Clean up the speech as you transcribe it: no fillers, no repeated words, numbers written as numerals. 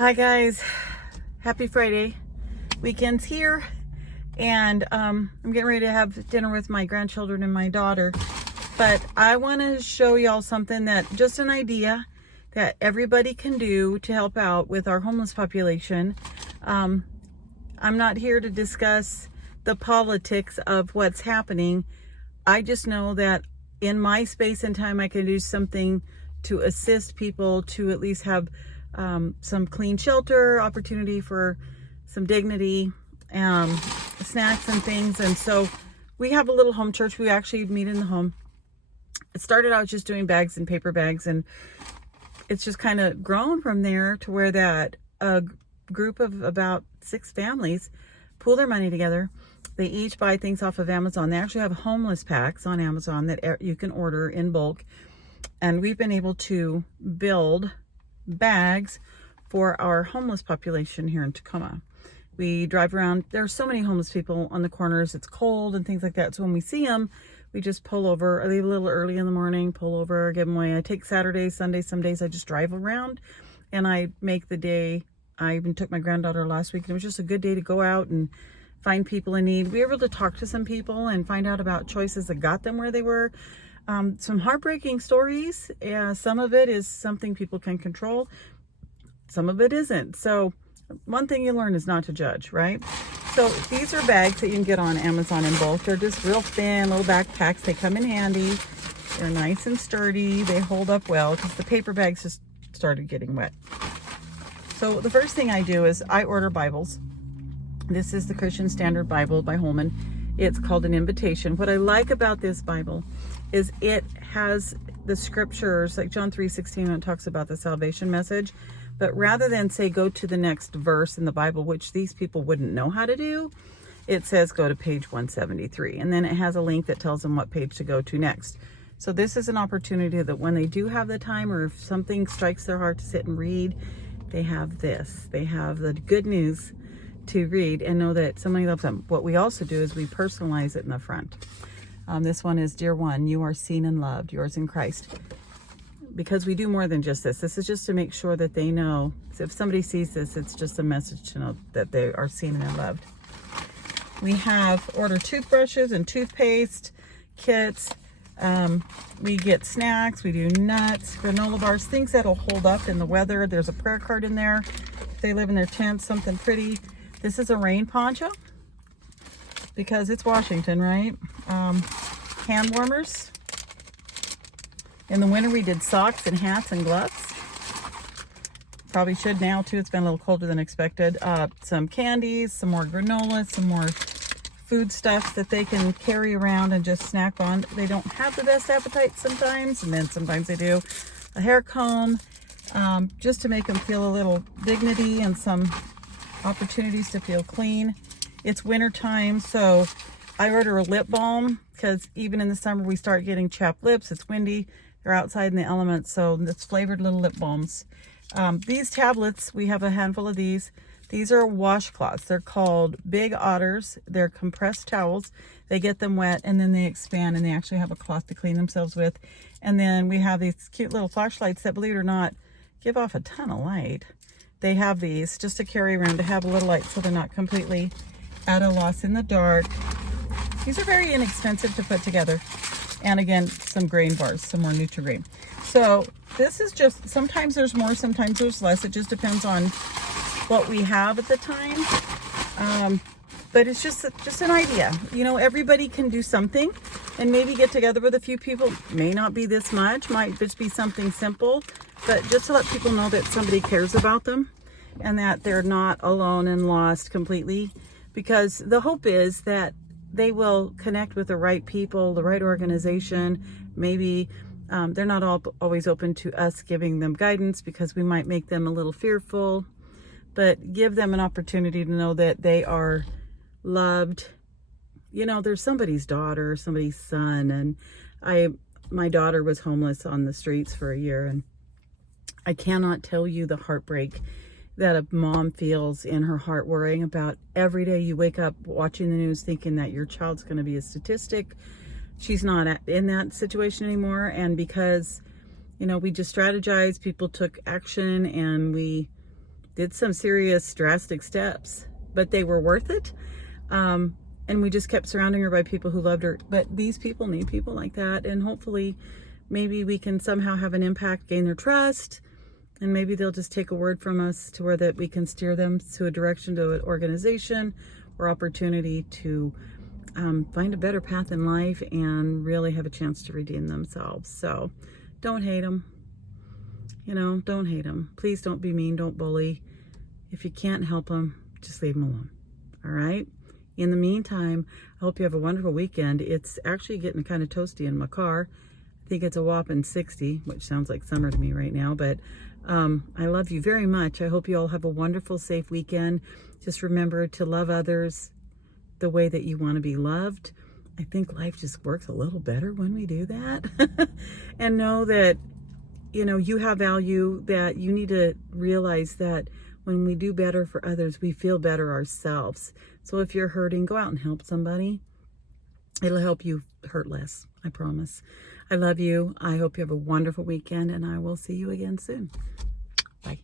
Hi guys, happy Friday. Weekend's here and I'm getting ready to have dinner with my grandchildren and my daughter. But I want to show y'all something that, just an idea that everybody can do to help out with our homeless population. I'm not here to discuss the politics of what's happening. I just know that in my space and time I can do something to assist people to at least have some clean shelter, opportunity for some dignity, snacks and things. And so we have a little home church. We actually meet in the home. It started out just doing bags and paper bags, and it's just kind of grown from there to where that a group of about 6 families pool their money together. They each buy things off of Amazon. They actually have homeless packs on Amazon that you can order in bulk. And we've been able to build bags for our homeless population here in Tacoma. We drive around. There are so many homeless people on the corners. It's cold and things like that. So when we see them, we just pull over. I leave a little early in the morning, pull over, give them away. I take Saturdays, Sundays, some days I just drive around and I make the day. I even took my granddaughter last week, and it was just a good day to go out and find people in need. We were able to talk to some people and find out about choices that got them where they were. Some heartbreaking stories. Some of it is something people can control. Some of it isn't. So one thing you learn is not to judge, right? So these are bags that you can get on Amazon in bulk. They're just real thin, little backpacks. They come in handy. They're nice and sturdy. They hold up well because the paper bags just started getting wet. So the first thing I do is I order Bibles. This is the Christian Standard Bible by Holman. It's called an Invitation. What I like about this Bible is it has the scriptures like John 3:16 when it talks about the salvation message. But rather than say go to the next verse in the Bible, which these people wouldn't know how to do, it says go to page 173. And then it has a link that tells them what page to go to next. So this is an opportunity that when they do have the time, or if something strikes their heart to sit and read, they have this. They have the good news to read and know that somebody loves them. What we also do is we personalize it in the front. This one is, Dear One, you are seen and loved, yours in Christ. Because we do more than just this. This is just to make sure that they know. So if somebody sees this, it's just a message to know that they are seen and loved. We have order toothbrushes and toothpaste kits. We get snacks. We do nuts, granola bars, things that'll hold up in the weather. There's a prayer card in there. If they live in their tent, something pretty. This is a rain poncho because it's Washington, right? Hand warmers. In the winter, we did socks and hats and gloves. Probably should now too. It's been a little colder than expected. Some candies, some more granola, some more food stuff that they can carry around and just snack on. They don't have the best appetite sometimes, and then sometimes they do. A hair comb, just to make them feel a little dignity and some opportunities to feel clean. It's winter time, so I order a lip balm because even in the summer we start getting chapped lips. It's windy. They're outside in the elements, so it's flavored little lip balms. These tablets, we have a handful of these. These are washcloths. They're called Big Otters. They're compressed towels. They get them wet and then they expand and they actually have a cloth to clean themselves with. And then we have these cute little flashlights that, believe it or not, give off a ton of light. They have these just to carry around to have a little light so they're not completely at a loss in the dark. These are very inexpensive to put together. And again, some grain bars, some more Nutri-Grain. So this is just, sometimes there's more, sometimes there's less. It just depends on what we have at the time. But it's just an idea. You know, everybody can do something and maybe get together with a few people. May not be this much, might just be something simple, but just to let people know that somebody cares about them and that they're not alone and lost completely. Because the hope is that they will connect with the right people, the right organization. Maybe they're not always open to us giving them guidance because we might make them a little fearful, but give them an opportunity to know that they are loved. You know, there's somebody's daughter, somebody's son, and my daughter was homeless on the streets for a year, and I cannot tell you the heartbreak that a mom feels in her heart, worrying about every day you wake up watching the news thinking that your child's going to be a statistic. She's not in that situation anymore, and because, you know, we just strategized, people took action, and did some serious drastic steps, but they were worth it. And we just kept surrounding her by people who loved her. But these people need people like that, and hopefully maybe we can somehow have an impact, gain their trust, and maybe they'll just take a word from us to where that we can steer them to a direction, to an organization or opportunity to find a better path in life and really have a chance to redeem themselves. So don't hate them. You know, don't hate them. Please don't be mean. Don't bully. If you can't help them, just leave them alone. All right? In the meantime, I hope you have a wonderful weekend. It's actually getting kind of toasty in my car. I think it's a whopping 60, which sounds like summer to me right now. But I love you very much. I hope you all have a wonderful, safe weekend. Just remember to love others the way that you want to be loved. I think life just works a little better when we do that. And know that, you know, you have value, that you need to realize that when we do better for others, we feel better ourselves. So if you're hurting, go out and help somebody. It'll help you hurt less, I promise. I love you. I hope you have a wonderful weekend, and I will see you again soon. Bye.